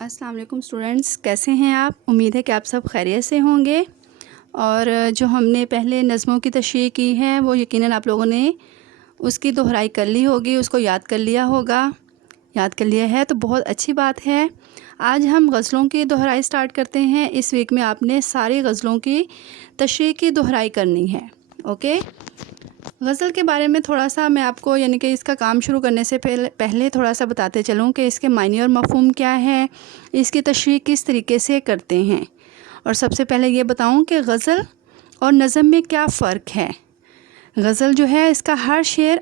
السلام علیکم اسٹوڈنٹس، کیسے ہیں آپ؟ امید ہے کہ آپ سب خیریت سے ہوں گے۔ اور جو ہم نے پہلے نظموں کی تشریح کی ہے وہ یقیناً آپ لوگوں نے اس کی دہرائی کر لی ہوگی، اس کو یاد کر لیا ہوگا۔ یاد کر لیا ہے تو بہت اچھی بات ہے۔ آج ہم غزلوں کی دہرائی سٹارٹ کرتے ہیں۔ اس ویک میں آپ نے ساری غزلوں کی تشریح کی دہرائی کرنی ہے، اوکے؟ غزل کے بارے میں تھوڑا سا میں آپ کو کہ اس کا کام شروع کرنے سے پہلے تھوڑا سا بتاتے چلوں کہ اس کے معنی اور مفہوم کیا ہے، اس کی تشریح کس طریقے سے کرتے ہیں۔ اور سب سے پہلے یہ بتاؤں کہ غزل اور نظم میں کیا فرق ہے۔ غزل جو ہے اس کا ہر شعر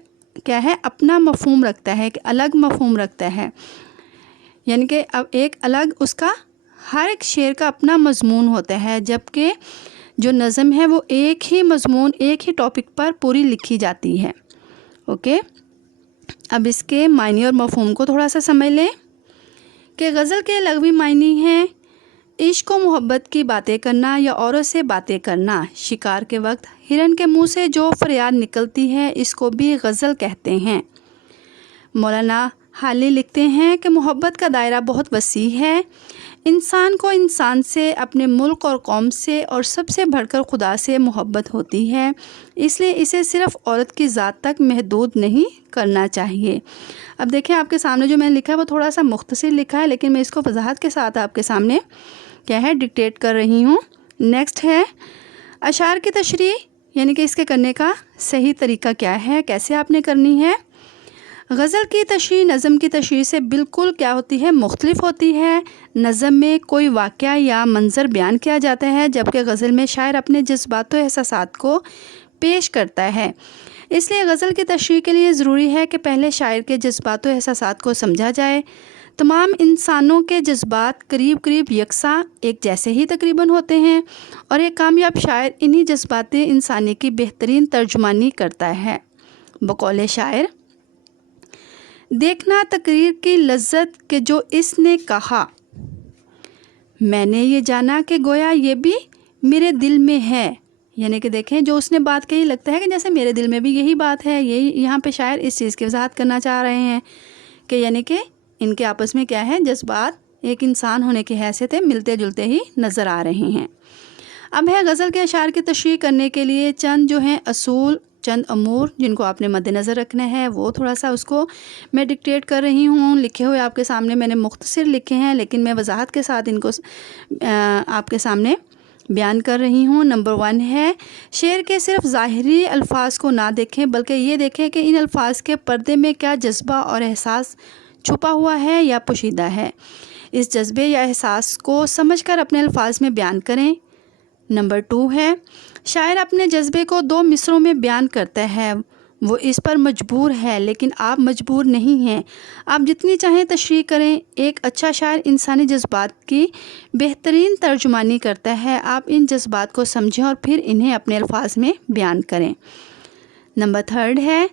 کیا ہے، اپنا مفہوم رکھتا ہے، ایک الگ مفہوم رکھتا ہے، یعنی کہ اب ایک الگ اس کا ہر ایک شعر کا اپنا مضمون ہوتا ہے، جبکہ جو نظم ہے وہ ایک ہی مضمون، ایک ہی ٹاپک پر پوری لکھی جاتی ہے، اوکے؟ اب اس کے معنی اور مفہوم کو تھوڑا سا سمجھ لیں کہ غزل کے لغوی معنی ہیں عشق و محبت کی باتیں کرنا یا عورت سے باتیں کرنا، شکار کے وقت ہرن کے منہ سے جو فریاد نکلتی ہے اس کو بھی غزل کہتے ہیں۔ مولانا حالی لکھتے ہیں کہ محبت کا دائرہ بہت وسیع ہے، انسان کو انسان سے، اپنے ملک اور قوم سے اور سب سے بڑھ کر خدا سے محبت ہوتی ہے، اس لیے اسے صرف عورت کی ذات تک محدود نہیں کرنا چاہیے۔ اب دیکھیں آپ کے سامنے جو میں نے لکھا ہے وہ تھوڑا سا مختصر لکھا ہے، لیکن میں اس کو وضاحت کے ساتھ آپ کے سامنے کیا ہے ڈکٹیٹ کر رہی ہوں۔ نیکسٹ ہے اشعار کی تشریح، یعنی کہ اس کے کرنے کا صحیح طریقہ کیا ہے، کیسے آپ نے کرنی ہے۔ غزل کی تشریح نظم کی تشریح سے بالکل کیا ہوتی ہے، مختلف ہوتی ہے۔ نظم میں کوئی واقعہ یا منظر بیان کیا جاتا ہے، جبکہ غزل میں شاعر اپنے جذبات و احساسات کو پیش کرتا ہے۔ اس لیے غزل کی تشریح کے لیے ضروری ہے کہ پہلے شاعر کے جذبات و احساسات کو سمجھا جائے۔ تمام انسانوں کے جذبات قریب قریب یکساں ایک جیسے ہی تقریباً ہوتے ہیں، اور ایک کامیاب شاعر انہی جذبات انسانی کی بہترین ترجمانی کرتا ہے۔ بقول شاعر، دیکھنا تقریر کی لذت کہ جو اس نے کہا، میں نے یہ جانا کہ گویا یہ بھی میرے دل میں ہے، یعنی کہ دیکھیں جو اس نے بات کہی لگتا ہے کہ جیسے میرے دل میں بھی یہی بات ہے۔ یہی یہاں پہ شاعر اس چیز کی وضاحت کرنا چاہ رہے ہیں کہ یعنی کہ ان کے آپس میں کیا ہے، جذبات ایک انسان ہونے کی حیثیت ہے ملتے جلتے ہی نظر آ رہے ہیں۔ اب ہے غزل کے اشعار کی تشریح کرنے کے لیے چند جو ہیں اصول، چند امور جن کو آپ نے مد نظر رکھنا ہے، وہ تھوڑا سا اس کو میں ڈکٹیٹ کر رہی ہوں۔ لکھے ہوئے آپ کے سامنے میں نے مختصر لکھے ہیں، لیکن میں وضاحت کے ساتھ ان کو آپ کے سامنے بیان کر رہی ہوں۔ نمبر 1 ہے شعر کے صرف ظاہری الفاظ کو نہ دیکھیں، بلکہ یہ دیکھیں کہ ان الفاظ کے پردے میں کیا جذبہ اور احساس چھپا ہوا ہے یا پوشیدہ ہے۔ اس جذبے یا احساس کو سمجھ کر اپنے الفاظ میں بیان کریں۔ نمبر 2 ہے شاعر اپنے جذبے کو 2 مصروں میں بیان کرتا ہے، وہ اس پر مجبور ہے، لیکن آپ مجبور نہیں ہیں، آپ جتنی چاہیں تشریح کریں۔ ایک اچھا شاعر انسانی جذبات کی بہترین ترجمانی کرتا ہے، آپ ان جذبات کو سمجھیں اور پھر انہیں اپنے الفاظ میں بیان کریں۔ نمبر 3 ہے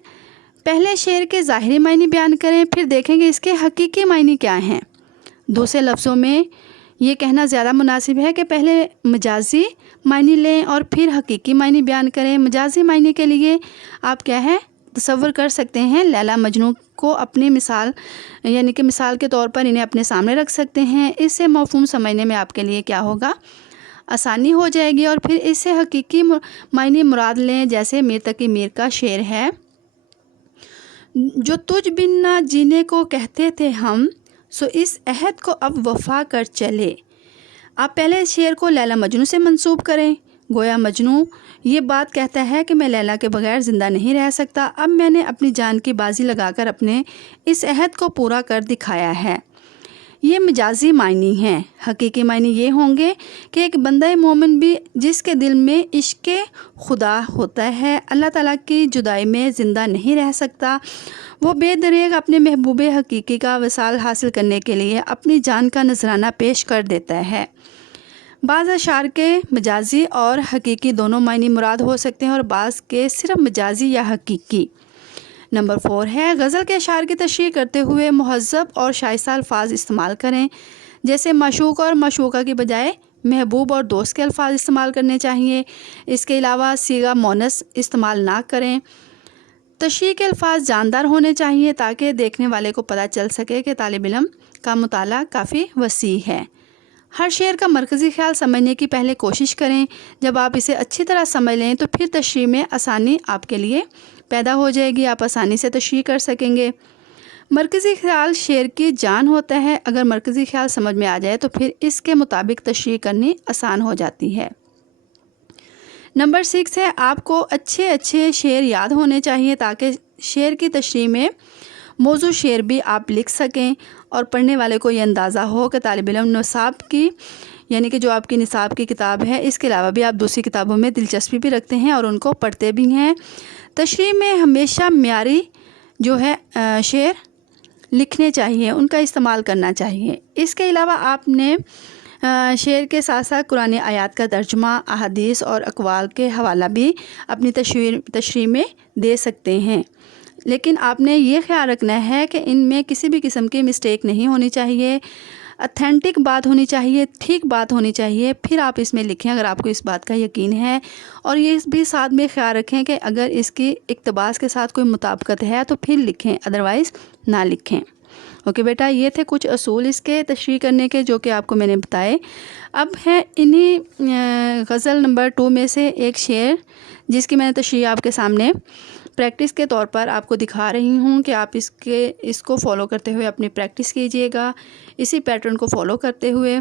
پہلے شعر کے ظاہری معنی بیان کریں، پھر دیکھیں گے اس کے حقیقی معنی کیا ہیں۔ دوسرے لفظوں میں یہ کہنا زیادہ مناسب ہے کہ پہلے مجازی معنی لیں اور پھر حقیقی معنی بیان کریں۔ مجازی معنی کے لیے آپ کیا ہے تصور کر سکتے ہیں، لیلا مجنوں کو اپنی مثال، یعنی کہ مثال کے طور پر انہیں اپنے سامنے رکھ سکتے ہیں۔ اس سے مفہوم سمجھنے میں آپ کے لیے کیا ہوگا، آسانی ہو جائے گی۔ اور پھر اس سے حقیقی معنی مراد لیں، جیسے میر تقی میر کا شعر ہے، جو تجھ بن نہ جینے کو کہتے تھے ہم، سو اس عہد کو اب وفا کر چلے۔ آپ پہلے اس شعر کو لیلا مجنوں سے منسوب کریں، گویا مجنوں یہ بات کہتا ہے کہ میں لیلا کے بغیر زندہ نہیں رہ سکتا، اب میں نے اپنی جان کی بازی لگا کر اپنے اس عہد کو پورا کر دکھایا ہے۔ یہ مجازی معنی ہیں۔ حقیقی معنی یہ ہوں گے کہ ایک بندہ مومن بھی جس کے دل میں عشق خدا ہوتا ہے، اللہ تعالیٰ کی جدائی میں زندہ نہیں رہ سکتا، وہ بے دریغ اپنے محبوب حقیقی کا وصال حاصل کرنے کے لیے اپنی جان کا نذرانہ پیش کر دیتا ہے۔ بعض اشعار کے مجازی اور حقیقی دونوں معنی مراد ہو سکتے ہیں، اور بعض کے صرف مجازی یا حقیقی۔ نمبر 4 ہے غزل کے اشعار کی تشریح کرتے ہوئے مہذب اور شائستہ الفاظ استعمال کریں، جیسے معشوق اور معشوقہ کی بجائے محبوب اور دوست کے الفاظ استعمال کرنے چاہیے۔ اس کے علاوہ صیغہ مونث استعمال نہ کریں۔ تشریح کے الفاظ جاندار ہونے چاہیے تاکہ دیکھنے والے کو پتہ چل سکے کہ طالب علم کا مطالعہ کافی وسیع ہے۔ ہر شعر کا مرکزی خیال سمجھنے کی پہلے کوشش کریں۔ جب آپ اسے اچھی طرح سمجھ لیں تو پھر تشریح میں آسانی آپ کے لیے پیدا ہو جائے گی، آپ آسانی سے تشریح کر سکیں گے۔ مرکزی خیال شعر کی جان ہوتا ہے، اگر مرکزی خیال سمجھ میں آ جائے تو پھر اس کے مطابق تشریح کرنی آسان ہو جاتی ہے۔ نمبر 6 ہے، آپ کو اچھے شعر یاد ہونے چاہیے تاکہ شعر کی تشریح میں موضوع شعر بھی آپ لکھ سکیں اور پڑھنے والے کو یہ اندازہ ہو کہ طالب علم نصاب کی، یعنی کہ جو آپ کی نصاب کی کتاب ہے، اس کے علاوہ بھی آپ دوسری کتابوں میں دلچسپی بھی رکھتے ہیں اور ان کو پڑھتے بھی ہیں۔ تشریح میں ہمیشہ معیاری جو ہے شعر لکھنے چاہیے، ان کا استعمال کرنا چاہیے۔ اس کے علاوہ آپ نے شعر کے ساتھ ساتھ قرآن آیات کا ترجمہ، احادیث اور اقوال کے حوالہ بھی اپنی تشریح میں دے سکتے ہیں، لیکن آپ نے یہ خیال رکھنا ہے کہ ان میں کسی بھی قسم کی مسٹیک نہیں ہونی چاہیے، اتھینٹک بات ہونی چاہیے، ٹھیک بات ہونی چاہیے، پھر آپ اس میں لکھیں اگر آپ کو اس بات کا یقین ہے۔ اور یہ بھی ساتھ میں خیال رکھیں کہ اگر اس کی اقتباس کے ساتھ کوئی مطابقت ہے تو پھر لکھیں، ادروائز نہ لکھیں۔ اوکے بیٹا، یہ تھے کچھ اصول اس کے تشریح کرنے کے جو کہ آپ کو میں نے بتائے۔ اب ہے انہی غزل نمبر 2 میں سے ایک شعر جس کی میں نے تشریح آپ کے سامنے پریکٹس کے طور پر آپ کو دکھا رہی ہوں کہ آپ اس کو فالو کرتے ہوئے اپنی پریکٹس کیجئے گا، اسی پیٹرن کو فالو کرتے ہوئے۔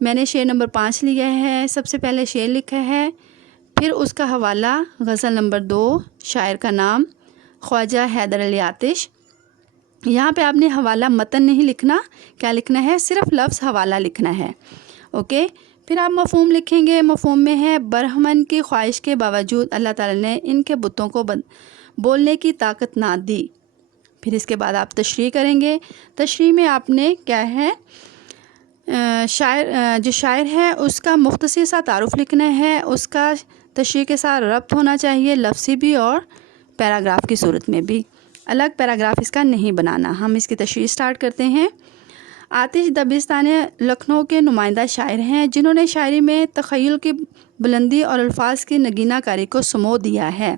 میں نے شعر نمبر 5 لیا ہے، سب سے پہلے شعر لکھا ہے، پھر اس کا حوالہ غزل نمبر 2، شاعر کا نام خواجہ حیدر علی آتش۔ یہاں پہ آپ نے حوالہ متن نہیں لکھنا، کیا لکھنا ہے؟ صرف لفظ حوالہ لکھنا ہے۔ اوکے، پھر آپ مفہوم لکھیں گے۔ مفہوم میں ہے، برہمن کی خواہش کے باوجود اللہ تعالیٰ نے ان کے بتوں کو بولنے کی طاقت نہ دی۔ پھر اس کے بعد آپ تشریح کریں گے۔ تشریح میں آپ نے کیا ہے، جو شاعر ہے اس کا مختصر سا تعارف لکھنا ہے، اس کا تشریح کے ساتھ ربط ہونا چاہیے، لفظی بھی اور پیراگراف کی صورت میں بھی، الگ پیراگراف اس کا نہیں بنانا۔ ہم اس کی تشریح سٹارٹ کرتے ہیں۔ آتش دبستانی لکھنؤ کے نمائندہ شاعر ہیں جنہوں نے شاعری میں تخیل کی بلندی اور الفاظ کی نگینہ کاری کو سمو دیا ہے۔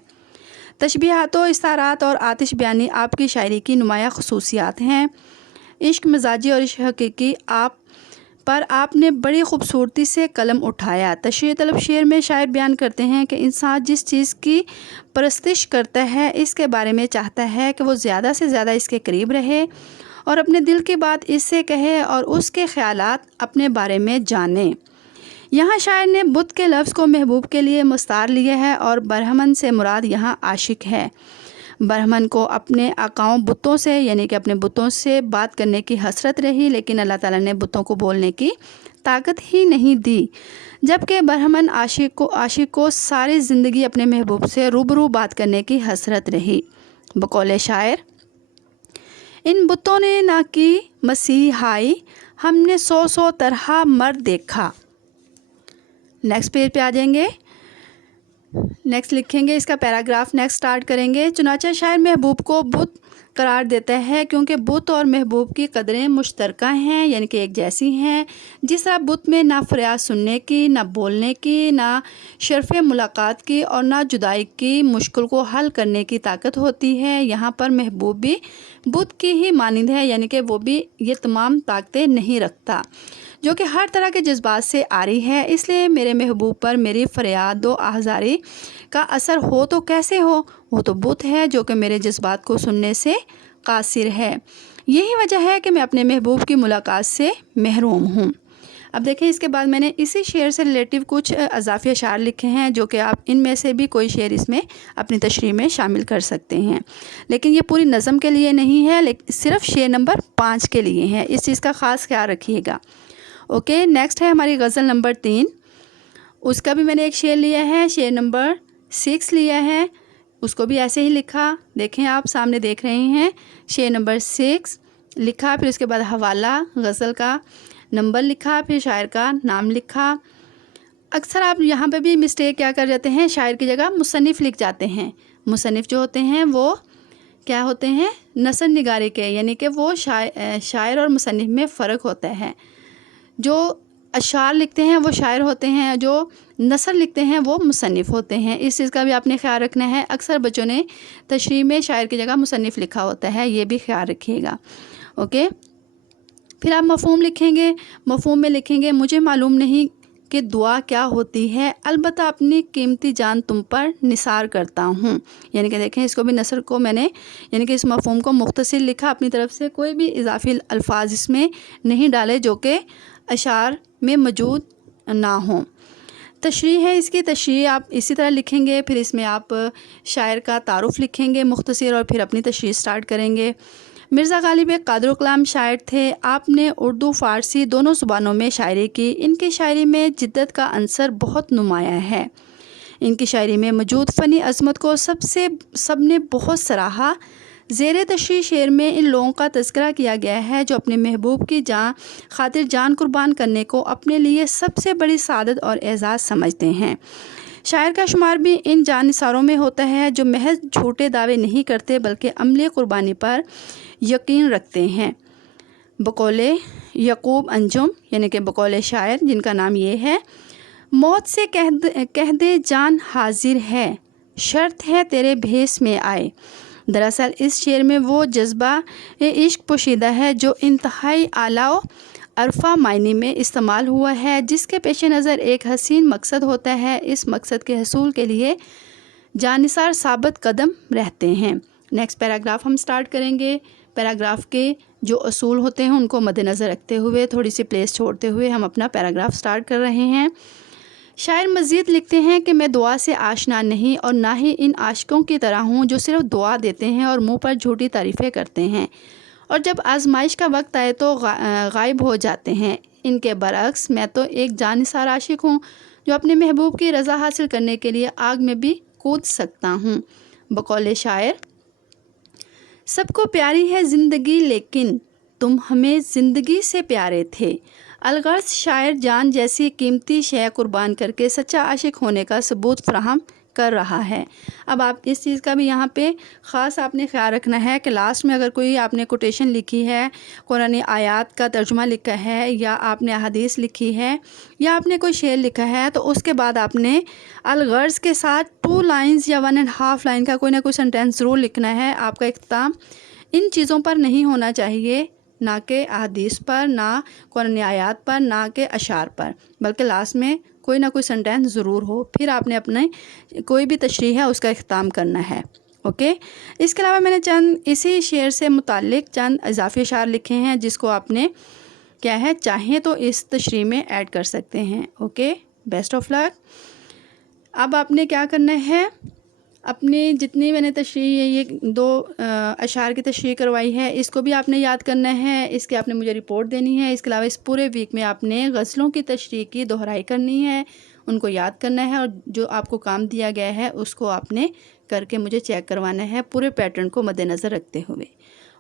تشبیہات و استعارات اور آتش بیانی آپ کی شاعری کی نمایاں خصوصیات ہیں۔ عشق مزاجی اور عشق حقیقی آپ نے بڑی خوبصورتی سے قلم اٹھایا۔ تشریح طلب شعر میں شاعر بیان کرتے ہیں کہ انسان جس چیز کی پرستش کرتا ہے اس کے بارے میں چاہتا ہے کہ وہ زیادہ سے زیادہ اس کے قریب رہے اور اپنے دل کی بات اس سے کہے اور اس کے خیالات اپنے بارے میں جانے۔ یہاں شاعر نے بت کے لفظ کو محبوب کے لیے مستعار لیا ہے اور برہمن سے مراد یہاں عاشق ہے۔ برہمن کو اپنے آقاؤں بتوں سے، یعنی کہ اپنے بتوں سے بات کرنے کی حسرت رہی، لیکن اللہ تعالیٰ نے بتوں کو بولنے کی طاقت ہی نہیں دی، جبکہ برہمن عاشق کو ساری زندگی اپنے محبوب سے روبرو بات کرنے کی حسرت رہی۔ بقول شاعر، ان بتوں نے نہ کی مسیحائی، ہم نے 100 طرح مرد دیکھا۔ نیکسٹ پیج پہ آ جائیں گے، نیکسٹ لکھیں گے، اس کا پیراگراف نیکسٹ سٹارٹ کریں گے۔ چنانچہ شاعر محبوب کو بت قرار دیتا ہے کیونکہ بت اور محبوب کی قدریں مشترکہ ہیں، یعنی کہ ایک جیسی ہیں۔ جس طرح بت میں نہ فریاد سننے کی، نہ بولنے کی، نہ شرف ملاقات کی اور نہ جدائی کی مشکل کو حل کرنے کی طاقت ہوتی ہے، یہاں پر محبوب بھی بت کی ہی مانند ہے، یعنی کہ وہ بھی یہ تمام طاقتیں نہیں رکھتا، جو کہ ہر طرح کے جذبات سے عاری ہے۔ اس لیے میرے محبوب پر میری فریاد و آہذاری کا اثر ہو تو کیسے ہو، وہ تو بت ہے جو کہ میرے جذبات کو سننے سے قاصر ہے۔ یہی وجہ ہے کہ میں اپنے محبوب کی ملاقات سے محروم ہوں۔ اب دیکھیں، اس کے بعد میں نے اسی شعر سے ریلیٹیو کچھ اضافی اشعار لکھے ہیں جو کہ آپ ان میں سے بھی کوئی شعر اس میں اپنی تشریح میں شامل کر سکتے ہیں، لیکن یہ پوری نظم کے لیے نہیں ہے، صرف شعر نمبر 5 کے لیے ہے، اس چیز کا خاص خیال رکھیے گا۔ اوکے، نیکسٹ ہے ہماری غزل نمبر 3، اس کا بھی میں نے ایک شعر لیا ہے، شعر نمبر 6 لیا ہے، اس کو بھی ایسے ہی لکھا، دیکھیں آپ سامنے دیکھ رہے ہیں، شعر نمبر 6 لکھا، پھر اس کے بعد حوالہ، غزل کا نمبر لکھا، پھر شاعر کا نام لکھا۔ اکثر آپ یہاں پہ بھی مسٹیک کیا کر جاتے ہیں، شاعر کی جگہ مصنف لکھ جاتے ہیں۔ مصنف جو ہوتے ہیں وہ کیا ہوتے ہیں، نثر نگاری کے، یعنی کہ وہ شاعر اور مصنف میں فرق ہوتا ہے۔ جو اشعار لکھتے ہیں وہ شاعر ہوتے ہیں، جو نثر لکھتے ہیں وہ مصنف ہوتے ہیں. اس چیز کا بھی آپ نے خیال رکھنا ہے. اکثر بچوں نے تشریح میں شاعر کی جگہ مصنف لکھا ہوتا ہے، یہ بھی خیال رکھیے گا. اوکے. پھر آپ مفہوم لکھیں گے. مفہوم میں لکھیں گے مجھے معلوم نہیں کہ دعا کیا ہوتی ہے، البتہ اپنی قیمتی جان تم پر نثار کرتا ہوں. یعنی کہ دیکھیں، اس کو بھی نثر کو میں نے یعنی کہ اس مفہوم کو مختصر لکھا اپنی طرف سے، کوئی بھی اضافی الفاظ اس میں نہیں ڈالے جو کہ اشعار میں موجود نہ ہوں. تشریح ہے، اس کی تشریح آپ اسی طرح لکھیں گے. پھر اس میں آپ شاعر کا تعارف لکھیں گے مختصر، اور پھر اپنی تشریح سٹارٹ کریں گے. مرزا غالب ایک قادر و کلام شاعر تھے. آپ نے اردو فارسی دونوں زبانوں میں شاعری کی. ان کی شاعری میں جدت کا عنصر بہت نمایاں ہے. ان کی شاعری میں موجود فنی عظمت کو سب نے بہت سراہا. زیر تشریح شعر میں ان لوگوں کا تذکرہ کیا گیا ہے جو اپنے محبوب کی خاطر جان قربان کرنے کو اپنے لیے سب سے بڑی سعادت اور اعزاز سمجھتے ہیں. شاعر کا شمار بھی ان جان نثاروں میں ہوتا ہے جو محض جھوٹے دعوے نہیں کرتے بلکہ عملی قربانی پر یقین رکھتے ہیں. بقول یعقوب انجم، یعنی کہ بقول شاعر جن کا نام یہ ہے، موت سے کہہ دے جان حاضر ہے، شرط ہے تیرے بھیس میں آئے. دراصل اس شعر میں وہ جذبہ عشق پوشیدہ ہے جو انتہائی اعلیٰ و عرفہ معنی میں استعمال ہوا ہے، جس کے پیش نظر ایک حسین مقصد ہوتا ہے. اس مقصد کے حصول کے لیے جانثار ثابت قدم رہتے ہیں. نیکسٹ پیراگراف ہم سٹارٹ کریں گے. پیراگراف کے جو اصول ہوتے ہیں ان کو مد نظر رکھتے ہوئے، تھوڑی سی پلیس چھوڑتے ہوئے ہم اپنا پیراگراف سٹارٹ کر رہے ہیں. شاعر مزید لکھتے ہیں کہ میں دعا سے آشنا نہیں اور نہ ہی ان عاشقوں کی طرح ہوں جو صرف دعا دیتے ہیں اور منہ پر جھوٹی تعریفیں کرتے ہیں اور جب آزمائش کا وقت آئے تو غائب ہو جاتے ہیں. ان کے برعکس میں تو ایک جانثار عاشق ہوں جو اپنے محبوب کی رضا حاصل کرنے کے لیے آگ میں بھی کود سکتا ہوں. بقول شاعر، سب کو پیاری ہے زندگی لیکن تم ہمیں زندگی سے پیارے تھے. الغرض شاعر جان جیسی قیمتی شے قربان کر کے سچا عاشق ہونے کا ثبوت فراہم کر رہا ہے. اب آپ اس چیز کا بھی یہاں پہ خاص آپ نے خیال رکھنا ہے کہ لاسٹ میں اگر کوئی آپ نے کوٹیشن لکھی ہے، قرآنی آیات کا ترجمہ لکھا ہے، یا آپ نے احادیث لکھی ہے، یا آپ نے کوئی شعر لکھا ہے، تو اس کے بعد آپ نے الغرض کے ساتھ 2 لائنز یا 1.5 لائن کا کوئی نہ کوئی سنٹینس ضرور لکھنا ہے. آپ کا اختتام ان چیزوں پر نہیں ہونا چاہیے، نہ کہ احادیث پر، نہ قرآنی آیات پر، نہ کہ اشعار پر، بلکہ لاسٹ میں کوئی نہ کوئی سنٹینس ضرور ہو. پھر آپ نے اپنے کوئی بھی تشریح ہے اس کا اختتام کرنا ہے. اوکے. اس کے علاوہ میں نے چند اسی شعر سے متعلق چند اضافی اشعار لکھے ہیں جس کو آپ نے کیا ہے چاہیں تو اس تشریح میں ایڈ کر سکتے ہیں. اوکے. بیسٹ آف لک. اب آپ نے کیا کرنا ہے، اپنی جتنی میں نے تشریح یہ 2 اشعار کی تشریح کروائی ہے اس کو بھی آپ نے یاد کرنا ہے. اس کے آپ نے مجھے رپورٹ دینی ہے. اس کے علاوہ اس پورے ویک میں آپ نے غزلوں کی تشریح کی دہرائی کرنی ہے، ان کو یاد کرنا ہے، اور جو آپ کو کام دیا گیا ہے اس کو آپ نے کر کے مجھے چیک کروانا ہے پورے پیٹرن کو مد نظر رکھتے ہوئے.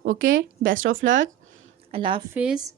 اوکے. بیسٹ آف لک. اللہ حافظ.